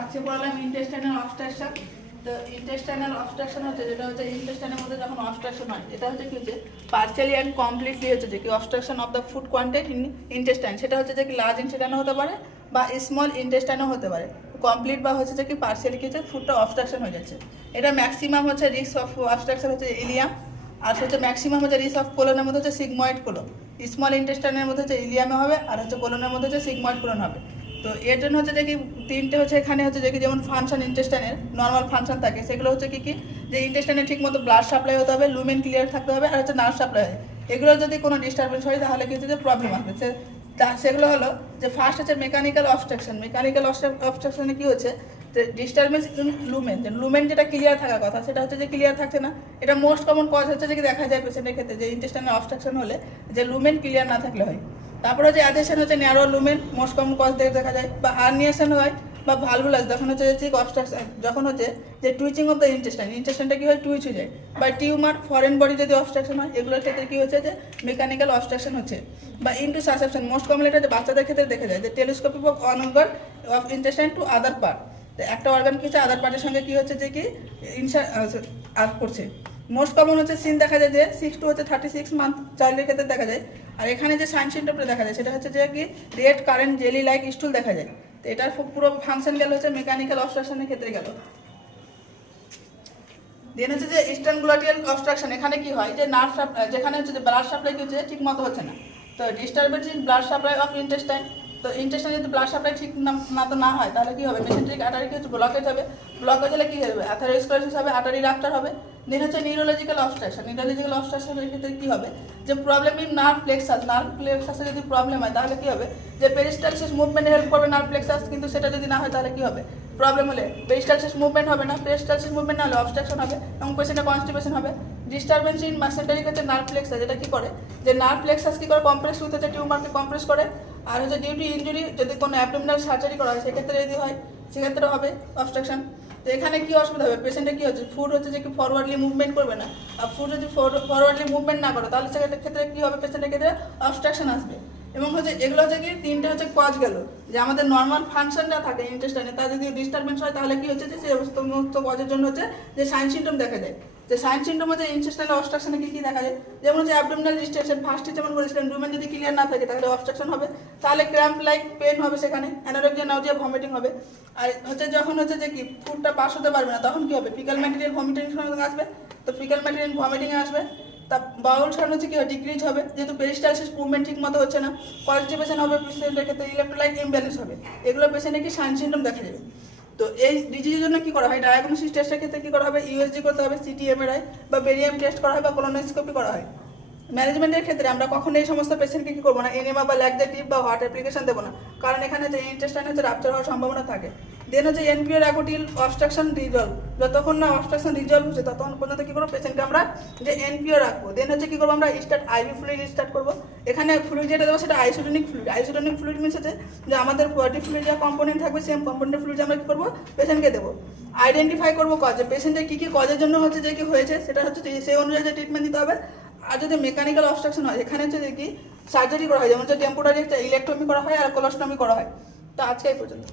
আজকে পড়ালাম intestinal obstruction. তো intestinal obstruction হচ্ছে যেটা হচ্ছে ইন্টেস্টাইনের মধ্যে যখন অবস্ট্রাকশন হয়, এটা হচ্ছে কি হচ্ছে পার্সিয়ালি অ্যান্ড কমপ্লিটলি হচ্ছে যে কি obstruction of the food content in intestine. সেটা হচ্ছে যে কি লার্জ ইন্টেস্টাইনও হতে পারে বা স্মল ইন্টেস্টাইনও হতে পারে। কমপ্লিট বা হচ্ছে যে কি পার্সিয়ালি কি হচ্ছে ফুডটা অবস্ট্রাকশন হয়ে যাচ্ছে। এটা ম্যাক্সিমাম হচ্ছে রিস্ক অফ অবস্ট্রাকশন হচ্ছে ইলিয়াম, আর হচ্ছে ম্যাক্সিমাম হচ্ছে রিস্ক অফ কোলনের মধ্যে হচ্ছে সিগময়েড কোলন। স্মল ইন্টেস্টাইনের মধ্যে হচ্ছে ইলিয়ামে হবে, আর হচ্ছে কোলনের মধ্যে হচ্ছে সিগময়েড কোলন হবে। তো এর জন্য হচ্ছে যে কি তিনটে হচ্ছে এখানে হচ্ছে যে কি যেমন ফাংশন ইন্টেস্টাইনের নর্মাল ফাংশন থাকে, সেগুলো হচ্ছে কি কি যে ইন্টেস্টাইনে ঠিক মতো ব্লাড সাপ্লাই হতে হবে, লুমেন ক্লিয়ার থাকতে হবে, আর হচ্ছে নার্ভ সাপ্লাই হয়। এগুলো যদি কোনো ডিস্টারবেন্স হয় তাহলে কি হচ্ছে যে প্রবলেম আসবে। সেগুলো হলো যে ফার্স্ট হচ্ছে মেকানিক্যাল অবস্ট্রাকশন। মেকানিক্যাল অবস্ট্রাকশনে কি হচ্ছে যে ডিস্টারবেন্স ইন লুমেন, যে লুমেন যেটা ক্লিয়ার থাকার কথা সেটা হচ্ছে যে ক্লিয়ার থাকছে না। এটা মোস্ট কমন কজ হচ্ছে যে দেখা যায় পেশেন্টের ক্ষেত্রে যে ইন্টেস্টাইনাল অবস্ট্রাকশন হলে যে লুমেন ক্লিয়ার না থাকলে হয়। তারপরে হচ্ছে অ্যাডেশন হচ্ছে narrow lumen most common cause দেখা যায়, বা হার্নিয়েশন হয় বা ভালভুলাস যখন হচ্ছে যে অবস্ট্রাকশন, যখন হচ্ছে যে টুইচিং অফ দ্য ইন্টেস্টাইনটা কি হয় টুইচ হয়ে যায়, বা টিউমার ফরেন বডি যদি অবস্ট্রাকশন হয়, এগুলোর ক্ষেত্রে কি হচ্ছে যে মেকানিক্যাল অবস্ট্রাকশন হচ্ছে। বা ইনটু সাসেপশন মোস্ট কমন এটা বাচ্চাদের ক্ষেত্রে দেখা যায় যে telescopic of one organ of intestine to other part. তো একটা অর্গান কি হচ্ছে আদার পার্টের সঙ্গে কি হচ্ছে যে কি আপ করছে। মোস্ট কমন হচ্ছে সিন দেখা যায় যে 6 to 36 মান্থ চাইল্ডের ক্ষেত্রে দেখা যায়। আর এখানে যে সাইন সিমটমটা দেখা যায় সেটা হচ্ছে যে কি রেড কারেন্ট জেলি লাইক স্টুল দেখা যায়। তো এটার পুরো ফাংশন গেল হচ্ছে মেকানিক্যাল অবস্ট্রাকশনের ক্ষেত্রে গেল। দেন হচ্ছে যে ইস্টার্ন গ্লুটিয়াল অবস্ট্রাকশন, এখানে কি হয় যে নার্ভ যেখানে হচ্ছে যে ব্লাড সাপ্লাই কি হচ্ছে ঠিক মতো হচ্ছে না। তো disturbance in blood supply of intestine. তো ইন্টেস্টাইনে যদি ব্লাড সাপ্লাই ঠিক মতো না হয় তাহলে কি হবে মেসেন্ট্রিক আর্টারি কি হচ্ছে ব্লকেজ হবে। ব্লকেজ হলে কি হবে অ্যাথারোস্ক্লেরোসিস হবে, আর্টারি রাপচার হবে। দেন হচ্ছে নিউরোলজিক্যাল অবস্ট্রাকশন। নিউরোলজিক্যাল অবস্ট্রাকশনের ক্ষেত্রে কি হবে যে প্রবলেম ইন নার্ভ প্লেক্সাসে যদি প্রবলেম হয় তাহলে কি হবে যে পেরিস্টালসিস মুভমেন্টে হেল্প করবে নার্ভ প্লেক্সাস, কিন্তু সেটা যদি না হয় তাহলে কি হবে প্রবলেম হলে পেরিস্টালসিস মুভমেন্ট হবে না, পেরিস্টালসিস মুভমেন্ট না হলে অবস্ট্রাকশন হবে এবং পেশেন্টের কনস্টিপেশন হবে। ডিস্টারবেন্স ইন মেসেন্টারি হচ্ছে নার্ভ প্লেক্সাস, যেটা কি করে যে নার্ভ প্লেক্সাস কি করে কম্প্রেস হচ্ছে টিউমারকে কম্প্রেস করে। আর হচ্ছে ডিউ টু ইনজুরি যদি কোনো অ্যাবডোমিনাল সার্জারি করা হয় সেক্ষেত্রে যদি হয় সেক্ষেত্রে হবে অবস্ট্রাকশন। তো এখানে কি অসুবিধা হবে পেশেন্টের কি হচ্ছে ফুড হচ্ছে যে কি ফরওয়ার্ডলি মুভমেন্ট করবে না, আর ফুড যদি ফরওয়ার্ডলি মুভমেন্ট না করে তাহলে সেক্ষেত্রে কি হবে পেশেন্টের ক্ষেত্রে অবস্ট্রাকশন আসবে। এবং হচ্ছে এগুলো হচ্ছে কি তিনটে হচ্ছে কজ গেল যে আমাদের নর্মাল ফাংশনটা থাকে ইন্টেস্টাইনে তার যদি ডিস্টারবেন্স হয় তাহলে কি হচ্ছে যে সেই সমস্ত কজের জন্য হচ্ছে যে সাইন সিমটম দেখা যায়। যে সাইন সিমটম হচ্ছে ইন্টেস্টাইনাল অবস্ট্রাকশনে কি দেখা যায় যেমন হচ্ছে অ্যাবডোমিনাল ডিস্টেনশন, ফার্স্টে যেমন বলেছিলেন লুমেন যদি ক্লিয়ার না থাকে তাহলে অবস্ট্রাকশন হবে, তাহলে ক্র্যাম্প লাইক পেন হবে, সেখানে অ্যানোরেক্সিয়া নাউজিয়া ভমিটিং হবে। আর হচ্ছে যখন হচ্ছে যে কি ফুডটা পাস হতে পারবে না তখন কি হবে ফিকাল ম্যাটেরিয়াল ভমিটিং আসবে। তো ফিকাল ম্যাটেরিয়াল ভমিটিং আসবে, তা বাউল সাউন্ড হচ্ছে কি ডিক্রিজ হবে যেহেতু পেরিস্টালসিস মুভমেন্ট ঠিক মতো হচ্ছে না। কনস্টিপেশন হবে পেশেন্টের ক্ষেত্রে, ইলেকট্রোলাইট ইমব্যালেন্স হবে, এগুলো পেশেন্টে কি সাইন সিমটম দেখা যাবে। তো এই ডিজিজের জন্য কি করা হয় ডায়াগনোসিস টেস্টের ক্ষেত্রে কি করা হবে ইউএসজি করতে হবে, সিটি এমআরআই বা বেরিয়াম টেস্ট করা হয় বা কোলোনোস্কোপি করা হয়। ম্যানেজমেন্টের ক্ষেত্রে আমরা কখনো এই সমস্ত পেশেন্টকে কি করবো না এনেমা বা ল্যাকজেটিভ বা হট অ্যাপ্লিকেশন দেবো না, কারণ এখানে যে ইন্টেস্টাইন হচ্ছে রাপচার হওয়ার সম্ভাবনা থাকে। দেন হচ্ছে এনপিও অ্যাকুটিল অবস্ট্রাকশন রিজলভ, যতক্ষণ না অবস্ট্রাকশন রিজলভ হচ্ছে ততক্ষণ পর্যন্ত কি করবো পেশেন্টকে আমরা যে এনপিও রাখবো। দেন হচ্ছে কি করবো আমরা আইভি ফ্লুইড স্টার্ট করবো। এখানে ফ্লুইড যেটা দেবো সেটা isotonic fluid. Isotonic fluid means হচ্ছে যে আমাদের বডি ফ্লুইড যা কম্পোনেন্ট থাকবে সেম কম্পোনেন্ট ফ্লুইড আমরা কি করবো পেশেন্টকে দেবো। আইডেন্টিফাই করবো কজ, যে পেশেন্টের কী কী কজের জন্য হচ্ছে যে কি হয়েছে সেটা হচ্ছে সেই অনুযায়ী ট্রিটমেন্ট দিতে হবে। আর যদি মেকানিক্যাল অবস্ট্রাকশন হয় এখানে হচ্ছে যে কি সার্জারি করা হয়, যেমন হচ্ছে টেম্পোরারি একটা ইলেকট্রমি করা হয় আর কোলোস্টমি করা হয়। তো আজকে এই পর্যন্ত।